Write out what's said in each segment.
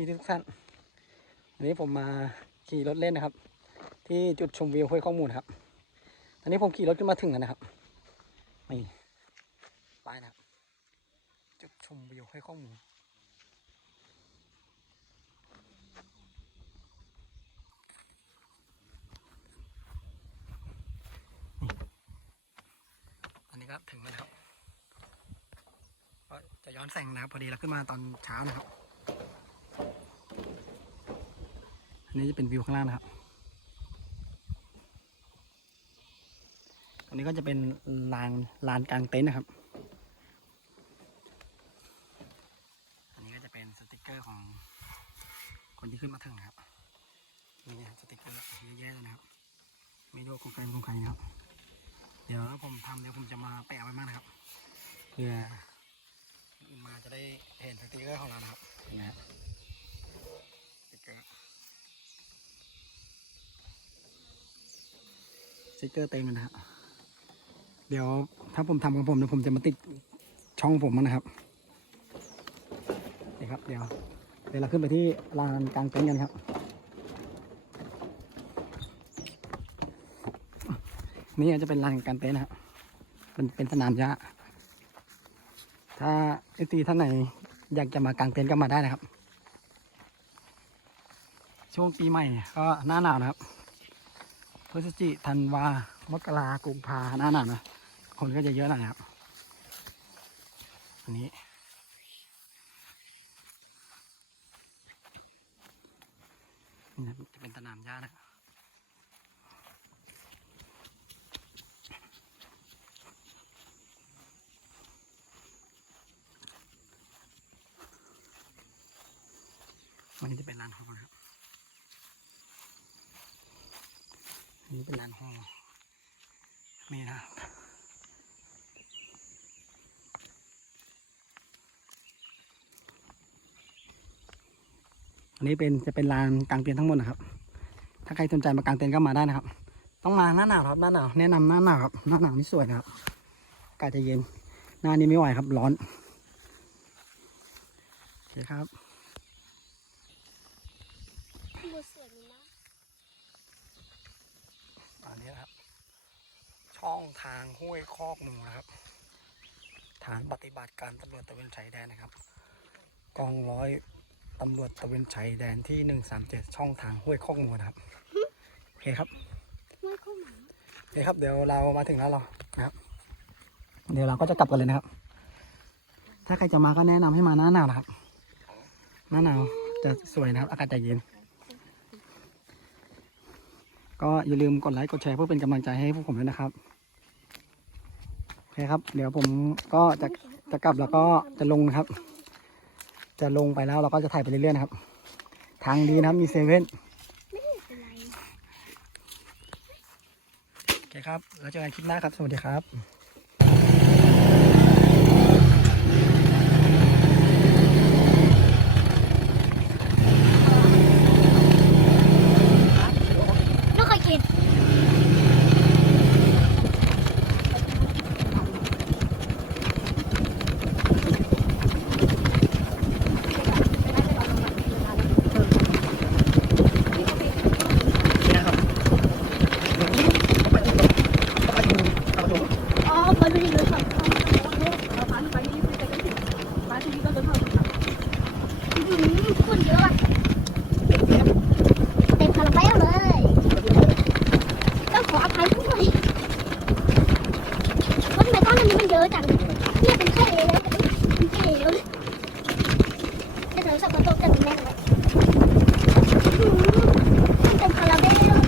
วัสดีทุกท่านวันนี้ผมมาขี่รถเล่นนะครับ ที่จุดชมวิวห้วยข้อมูลครับ ตอนนี้ผมขี่รถขึ้นมาถึงแล้วนะครับนี่ป้ายนะครับ จุดชมวิวห้วยข้อมูลนี่ตอนนี้ก็ถึงแล้วครับจะย้อนแสงนะครับพอดีเราขึ้นมาตอนเช้านะครับ อันนี้จะเป็นวิวข้างล่างนะครับ ตรงนี้ก็จะเป็นลานลานกลางเต็นท์นะครับ อันนี้ก็จะเป็นสติกเกอร์ของคนที่ขึ้นมาถึงนะครับ นี่นะครับสติกเกอร์เยอะแยะเลยนะครับ ไม่รู้ของใครเป็นของใครนะครับ เดี๋ยวผมทำเดี๋ยวผมจะมาแปะไว้มากนะครับ เพื่อมาจะได้เห็นสติกเกอร์ของเรานะครับนะฮะ กเกอร์สติกเกอร์เต็มเลยนะฮะเดี๋ยวถ้าผมทำของผมเดี๋ยวผมจะมาติดช่องผมมั้งนะครับนี่ครับ เดี๋ยวเดี๋ยวเราขึ้นไปที่ลานกลางเต็นท์กันครับ นี่จะเป็นลานกลางเต็นท์นะครับเป็นเป็นสนามหญ้าถ้าเอตีท่านไหนอยากจะมากางเต็นท์ก็มาได้นะครับ ช่วงปีใหม่ก็หน้าหนาวนะครับพฤศจิธันวามกรากุมภาหน้าหนาวนะคนก็จะเยอะหน่อยครับ อันนี้นี่จะเป็นสนามหญ้านะวันนี้จะเป็นลานฮอลล์นะครับ อันนี้เป็นลานฮอนี่นะครับอันนี้เป็นจะเป็นลานกลางเต็นท์ทั้งหมดนะครับ ถ้าใครสนใจมากางเต็นท์ก็มาได้นะครับ ต้องมาหน้าหนาวครับหน้าหนาวแนะนำหน้าหนาวครับหน้าหนาวนี่สวยนะครับอากาศจะเย็นหน้านี้ไม่ไหวครับร้อนโอเคครับทสวดนี้นะ ตอนนี้นะครับ ช่องทางห้ วยคอกหมูนะครับ ฐานปฏิบัติการตำรวจตระเวนชายแดนนะครับ กองร้อยตำรวจตระเวนชายแดนที่หนึ่งสามเจ็ดช่องทางห้วยคอกหมูนะครับโอเคครับไม่เข้าหมาโอเคครับเดี๋ยวเรามาถึงแล้วเรานะครับ เดี๋ยวเราก็จะกลับกันเลยนะครับ ถ้าใครจะมาก็แนะนำให้มาหน้าหนาวนะครับ หน้าหนาวจะสวยนะครับ อากาศจะเย็นก็อย่าลืมกดไลค์กดแชร์เพื่อเป็นกำลังใจให้พวกผมด้วยนะครับโอเคครับ เดี๋ยวผมก็จะจะกลับแล้วก็จะลงนะครับ จะลงไปแล้วเราก็จะถ่ายไปเรื่อยๆนะครับ ทางดีนะครับมีเซเว่นไม่เป็นไรโอเคครับ แล้วเจอกันคลิปหน้าครับ สวัสดีครับ ไม่เคยกิน นี่นะครับ อ๋อไปไม่ได้เลยค่ะอื้อหือคนเยอะอะเต็มคาราเบลเลยต้องขออภัยด้วยว่าทำไมก้อนอันนี้มันเยอะจังเนี่ยเป็นแค่เลวเป็นแค่เลวจะถึงสับปะรดจะแน่นเลยอื้อหือเต็มคาราเบลเลย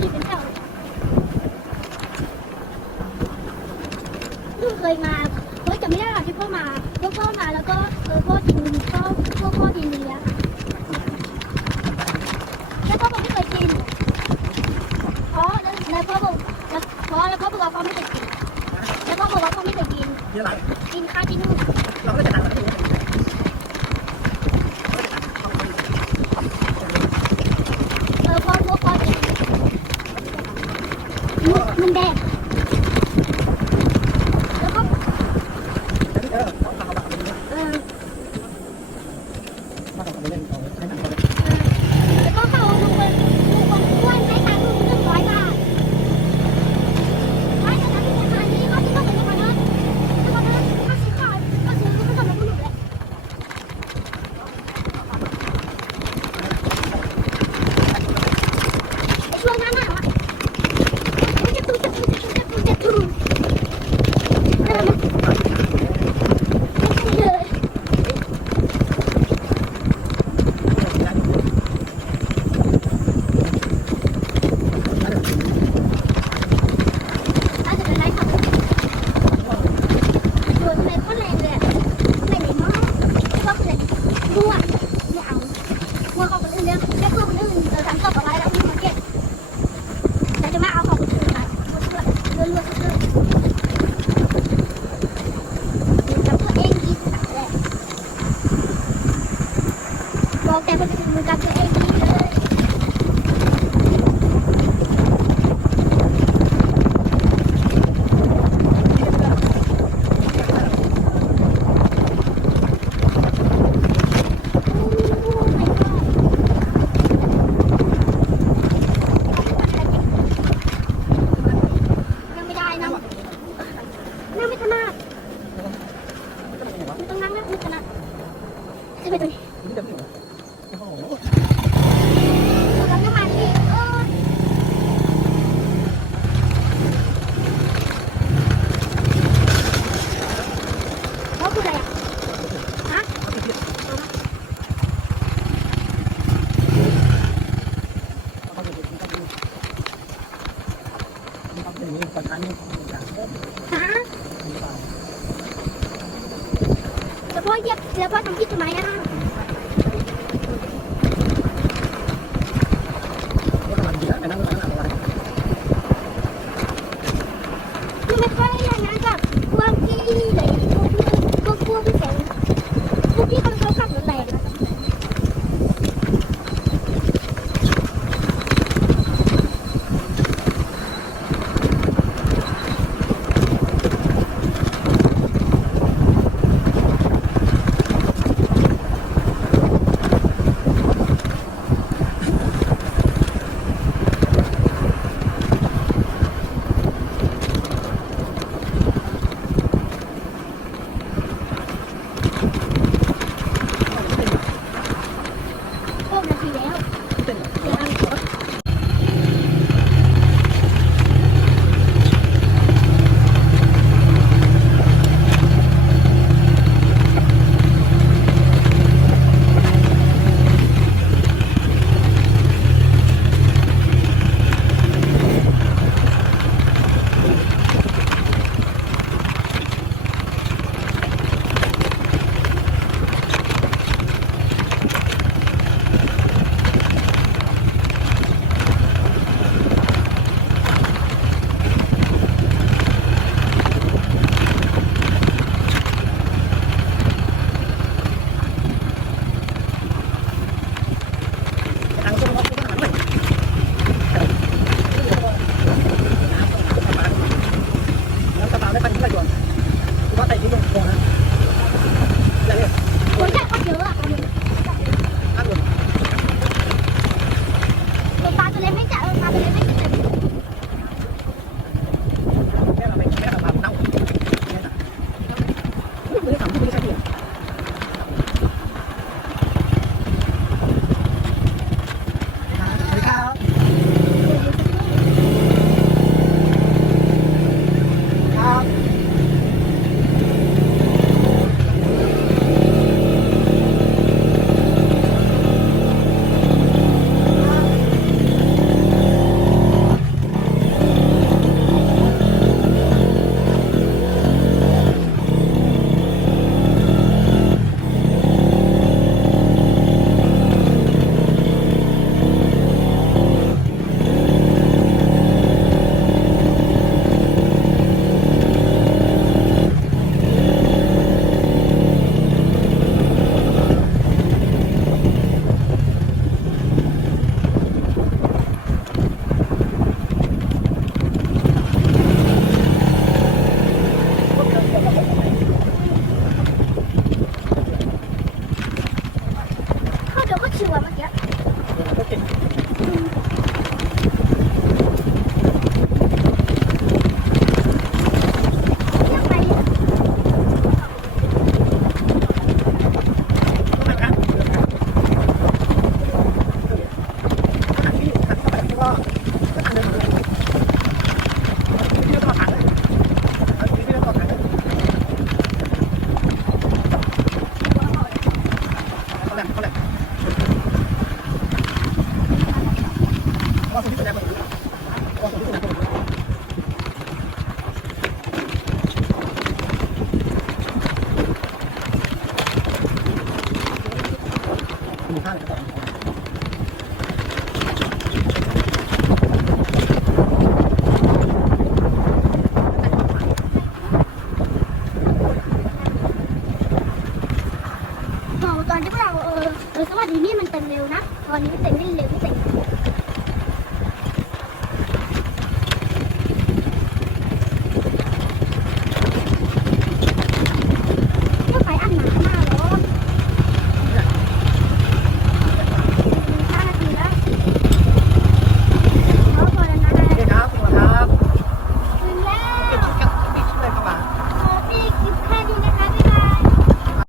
ที่เป็นเจ้าเพิ่งเคยมาเฮ้ยจำไม่ได้หรอกที่พ่อมาพ่อพ่อมาแล้วก็เออพ่อกินพ่อพ่อพ่อกินเนื้อแล้วพ่อบอกไม่เคยกินอ๋อแล้วแล้วพ่อบอกแล้วพ่อแล้วพ่อบอกว่าพ่อไม่เคยกินแล้วพ่อบอกว่าพ่อไม่เคยกิน ที่อะไรกินข้าวที่นู่นเราก็จะทำแบบนี้